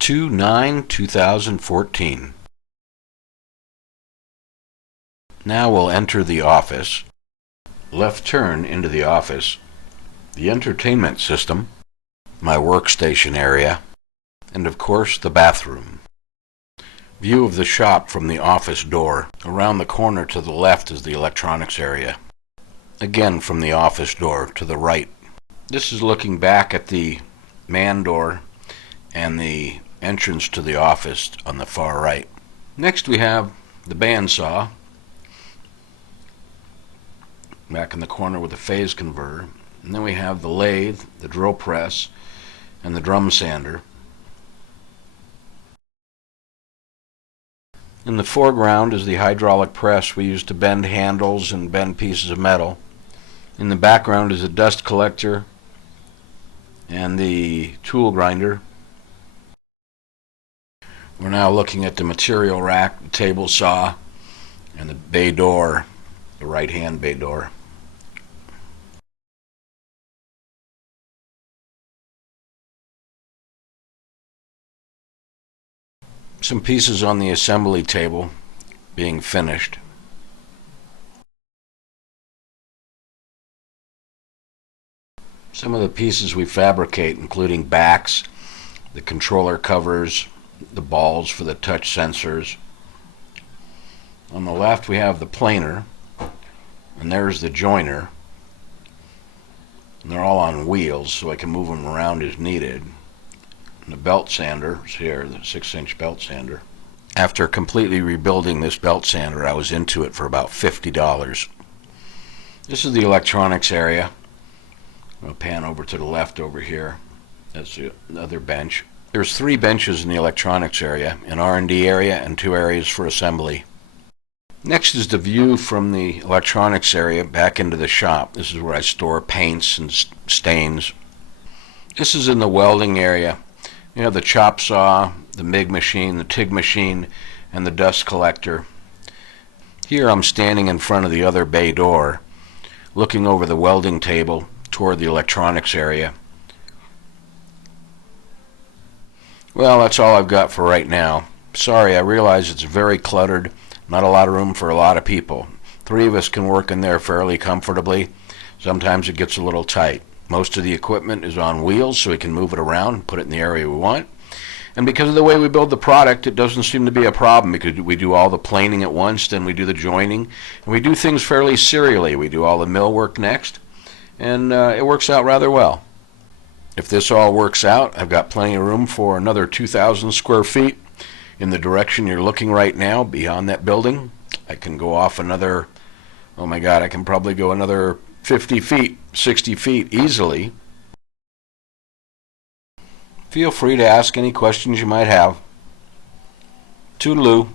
2/9/2014. Now we'll enter the office, left turn into the office, the entertainment system, my workstation area, and of course the bathroom. View of the shop from the office door. Around the corner to the left is the electronics area. Again from the office door to the right. This is looking back at the man door and the entrance to the office on the far right. Next we have the bandsaw back in the corner with the phase converter. And then we have the lathe, the drill press, and the drum sander. In the foreground is the hydraulic press we use to bend handles and bend pieces of metal. In the background is a dust collector and the tool grinder. We're now looking at the material rack, the table saw, and the bay door, the right-hand bay door. Some pieces on the assembly table being finished. Some of the pieces we fabricate, including backs, the controller covers, the balls for the touch sensors. On the left we have the planer, and there's the joiner. And they're all on wheels, so I can move them around as needed. And the belt sander is here, the 6-inch belt sander. After completely rebuilding this belt sander, I was into it for about $50. This is the electronics area. I'll pan over to the left over here. That's the other bench. There's 3 benches in the electronics area, an R&D area and 2 areas for assembly. Next is the view from the electronics area back into the shop. This is where I store paints and stains. This is in the welding area. You have the chop saw, the MIG machine, the TIG machine, and the dust collector. Here I'm standing in front of the other bay door, looking over the welding table toward the electronics area. Well, that's all I've got for right now. Sorry, I realize it's very cluttered, not a lot of room for a lot of people. 3 of us can work in there fairly comfortably. Sometimes it gets a little tight. Most of the equipment is on wheels, so we can move it around and put it in the area we want. And because of the way we build the product, it doesn't seem to be a problem, because we do all the planing at once, then we do the joining, and we do things fairly serially. We do all the mill work next, and it works out rather well. If this all works out, I've got plenty of room for another 2,000 square feet in the direction you're looking right now, beyond that building. I can go off another, oh my God, I can probably go another 50 feet, 60 feet easily. Feel free to ask any questions you might have. Toodaloo.